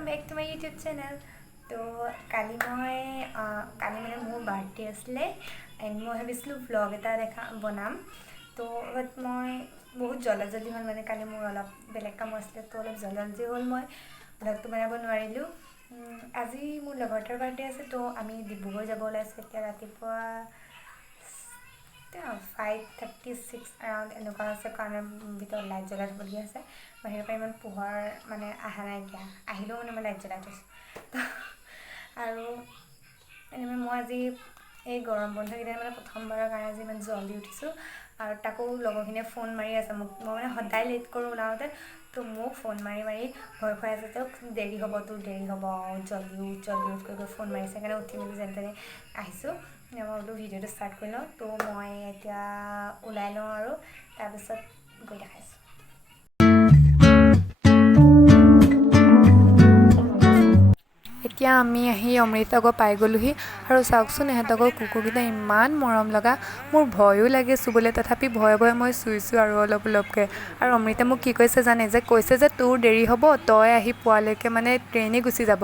welcome back to my YouTube channel. तो काली मैं मोर birthday आसले एंड मैं भाविছিলোঁ व्लॉग एटा देखा बनाम तो बट मैं बहुत जल्दी हल माने काली मोर अलप बेलेग काम आसले तो अलप जल्दी हल मैं व्लॉगটো बनाब নোৱাৰিলোঁ আজি मोर लगरटार बार्थडे आछे तो आमी डिब्रुगढ़ যাব ওলাইছো এতিয়া ৰাতিপুৱা 5:36 around এনেকুৱা আছে কাৰণ ভিতৰত লাইট জ্বলাই থবলগীয়া আছে বাহিৰৰ পৰা ইমান পোহৰ মানে আহা নাই কিয়া আহিলেও মানে মই লাইট জ্বলাই থৈছোঁ আৰু এনে মই আজি এই গৰম বন্ধ কেইদিন মানে প্ৰথমবাৰৰ কাৰণে আজি ইমান জল্দি উঠিছোঁ আৰু তাকো লগৰখিনিয়ে ফোন মাৰি আছে মোক মই মানে সদায় লেট কৰোঁ ওলাওঁতে তো মোক ফোন মাৰি ভয় খুৱাই আছে তো দেৰি হ'ব জল্দি উঠ কৰি ফোন মাৰিছে সেইকাৰণে উঠি মেলি যেন তেনে আহিছোঁ মই বোলো ভিডিঅ'টো ষ্টাৰ্ট কৰি লওঁ তো মই এতিয়া ওলাই লওঁ আৰু তাৰপিছত গৈ দেখাইছোঁ এতিয়া আমি আহি অমৃতগড় পাই গ'লোহি আৰু চাওকচোন এহেঁতকৰ কুকুৰকেইটা ইমান মৰম লগা মোৰ ভয়ো লাগে চুবলৈ তথাপি ভয়ে মই চুইছোঁ আৰু অলপকৈ আৰু অমৃতে মোক কি কৈছে জানে যে কৈছে যে তোৰ দেৰি হ'ব তই আহি পোৱালৈকে মানে ট্ৰেইনেই গুচি যাব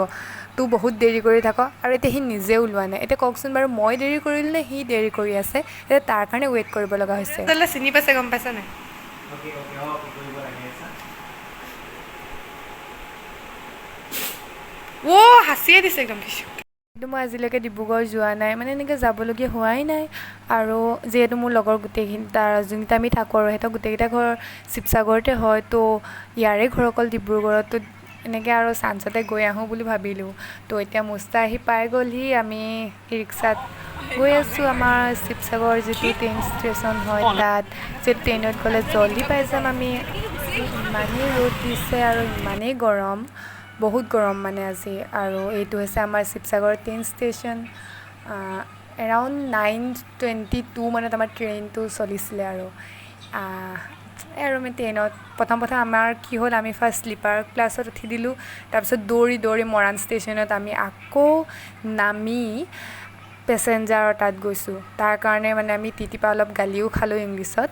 তোৰ বহুত দেৰি কৰি থাক আৰু এতিয়া সি নিজে ওলোৱা নাই এতিয়া কওকচোন বাৰু মই দেৰি কৰিলোঁ নে সি দেৰি কৰি আছে এতিয়া তাৰ কাৰণে ৱেইট কৰিব লগা হৈছে চিনি পাইছে গম পাইছা নাই হাঁচিয়ে দিছে একদম কিন্তু মই আজিলৈকে ডিব্ৰুগড় যোৱা নাই মানে এনেকৈ যাবলগীয়া হোৱাই নাই আৰু যিহেতু মোৰ লগৰ গোটেইখিনি তাৰ যোনকেইটা আমি থাকোঁ আৰু সিহঁতৰ গোটেইকেইটা ঘৰ শিৱসাগৰতে হয় তো ইয়াৰে ঘৰ অকল ডিব্ৰুগড়ত তো এনেকৈ আৰু চান্সতে গৈ আহোঁ বুলি ভাবিলোঁ তো এতিয়া মুস্তা আহি পাই গ'লহি আমি ৰিক্সাত গৈ আছোঁ আমাৰ শিৱসাগৰ যিটো ট্ৰেইন ষ্টেচন হয় তাত যে ট্ৰেইনত গ'লে জল্দি পাই যাম আমি ইমানেই ৰ'দ দিছে আৰু ইমানেই গৰম বহুত গৰম মানে আজি আৰু এইটো হৈছে আমাৰ শিৱসাগৰ ট্ৰেইন ষ্টেচন এৰাউণ্ড 9:22 মানত আমাৰ ট্ৰেইনটো চলিছিলে আৰু আমি ট্ৰেইনত প্ৰথম আমাৰ কি হ'ল আমি ফাৰ্ষ্ট শ্লিপাৰ ক্লাছত উঠি দিলোঁ তাৰপিছত দৌৰি মৰাণ ষ্টেচনত আমি আকৌ নামি পেচেঞ্জাৰৰ তাত গৈছোঁ তাৰ কাৰণে মানে আমি টিটিপা অলপ গালিও খালোঁ ইংলিছত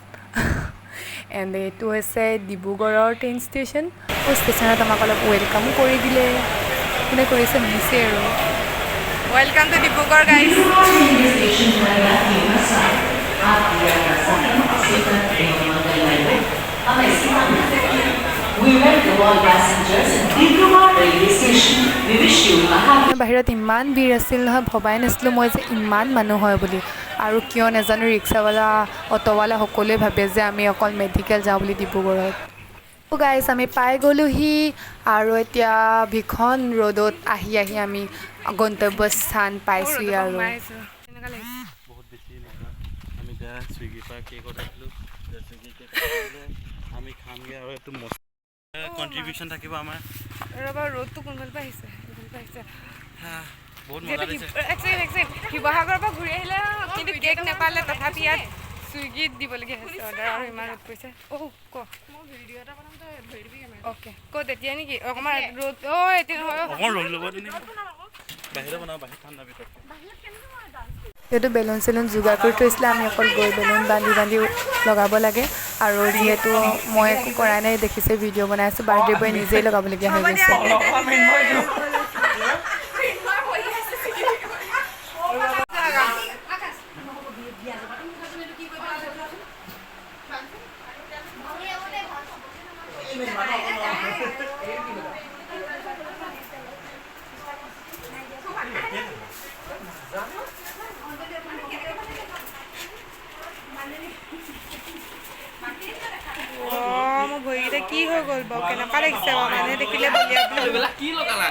এণ্ড এইটো হৈছে ডিব্ৰুগড়ৰ ট্ৰেইন ষ্টেচন ষ্টেচনত আমাক অলপ ৱেলকামো কৰি দিলে কোনে কৰিছে শুনিছে আৰু ৱেলকাম টু ডিব্ৰুগড় গাইজ বাহিৰত ইমান ভিৰ আছিল নহয় ভবাই নাছিলোঁ মই যে ইমান মানুহ হয় বুলি আৰু কিয় নাজানো ৰিক্সাৱালা অ'টোৱালা সকলোৱে ভাবে যে আমি অকল মেডিকেল যাওঁ বুলি ডিব্ৰুগড়ত গাইজ আমি পাই গ'লোহি আৰু এতিয়া ভীষণ ৰ'দত আহি আমি গন্তব্যস্থান পাইছোঁ আৰু আমি খামগৈ আৰু এইটো কণ্ট্ৰিবিউশ্যন থাকিব আমাৰ ৰ'বা ৰ'দটো কোনফালৰ পৰা আহিছে বহুত মজা লাগিছে শিৱসাগৰৰ পৰা ঘূৰি আহিলে কিন্তু কেক নাপালে তথাপি ইয়াত চুইগিত দিবলগীয়া হৈছে অৰ্ডাৰ আৰু ইমান ৰ'দ পৰিছে অ'কে ক'ত এতিয়া নেকি অকণমান ৰ'দ এতিয়া অকণমান ৰ'দ ল'ব বাহিৰত বনাব বাহিৰত ঠাণ্ডা ভিতৰত যিহেতু বেলুন চেলুন যোগাৰ কৰি থৈছিলে আমি অকল গৈ বেলুন বান্ধি লগাব লাগে আৰু যিহেতু মই একো কৰা নাই দেখিছে ভিডিঅ' বনাই আছোঁ বাৰ্থডে বয় নিজেই লগাবলগীয়া হৈ গৈছে মোৰ ভৰিকেইটা কি হৈ গ'ল বাৰু কেনেকুৱা লাগিছে বাৰু মানুহে দেখিলে কি লগালা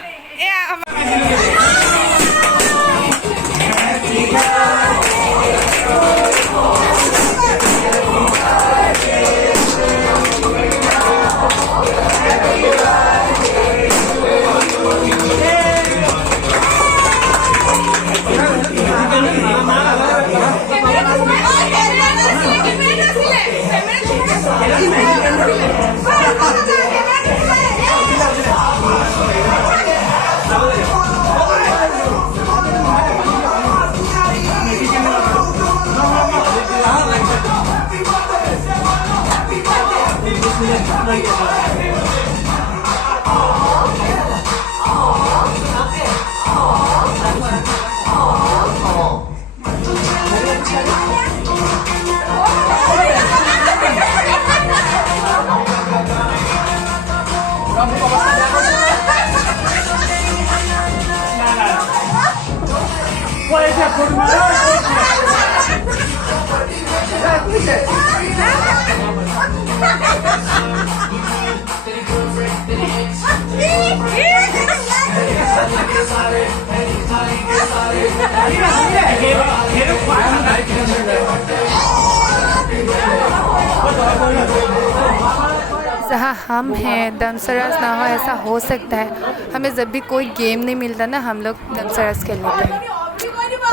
जहाँ हम हैं दमसराज ना हो ऐसा हो सकता है। हमें जब भी कोई गेम नहीं मिलता ना हम लोग दमसराज खेल लेते हैं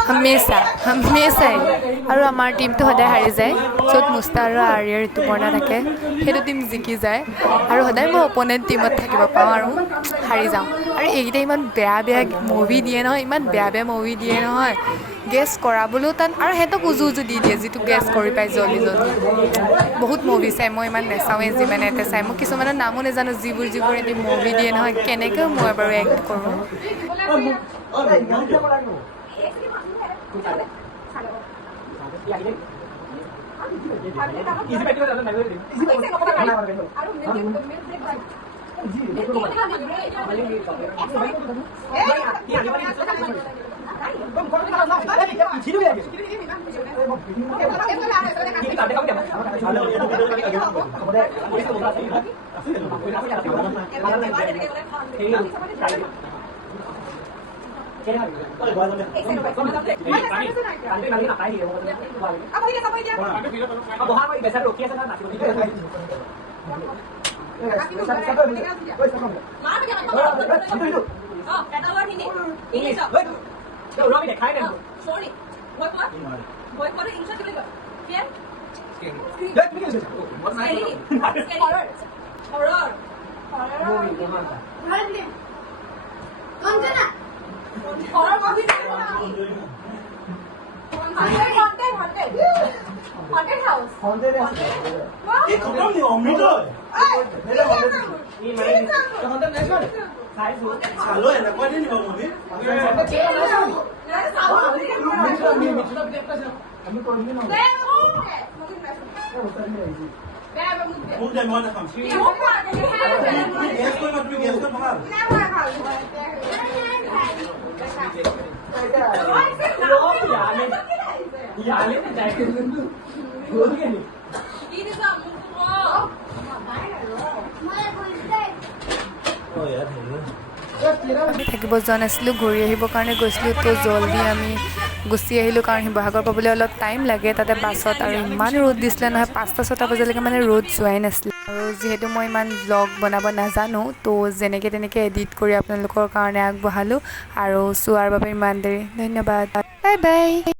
हमेशा ही। আৰু আমাৰ টিমটো সদায় হাৰি যায় য'ত মুস্তা আৰু আৰ্যৰ ঋতুপৰ্ণা থাকে সেইটো টিম জিকি যায় আৰু সদায় মই অপনেণ্ট টিমত থাকিব পাওঁ আৰু হাৰি যাওঁ। আৰু এইকেইটা ইমান বেয়া মুভি দিয়ে নহয়, ইমান বেয়া মুভি দিয়ে নহয়, গেছ কৰাবলৈও টান আৰু সিহঁতক উজু দি দিয়ে যিটো গেছ কৰি পায় জল্দি বহুত মুভি চাই, মই ইমান নাচাওঁৱেই যিমানে এটা চাই। মই কিছুমানৰ নামো নাজানো যিবোৰ এনে মুভি দিয়ে নহয়, কেনেকৈ মই বাৰু এক্ট কৰোঁ। আমি থাকিব যোৱা নাছিলোঁ, ঘূৰি আহিবৰ কাৰণে গৈছিলোঁ, তো জল্দি আমি গুচি আহিলোঁ কাৰণ শিৱসাগৰ পাবলৈ অলপ টাইম লাগে তাতে বাছত। আৰু ইমান ৰ'দ দিছিলে নহয়, 5টা-6টা বজালৈকে মানে ৰ'দ যোৱাই নাছিলে। আৰু যিহেতু মই ইমান ব্লগ বনাব নাজানো, তো যেনেকৈ তেনেকৈ এডিট কৰি আপোনালোকৰ কাৰণে আগবঢ়ালোঁ। আৰু চোৱাৰ বাবে ইমান দেৰি ধন্যবাদ, বাই বাই।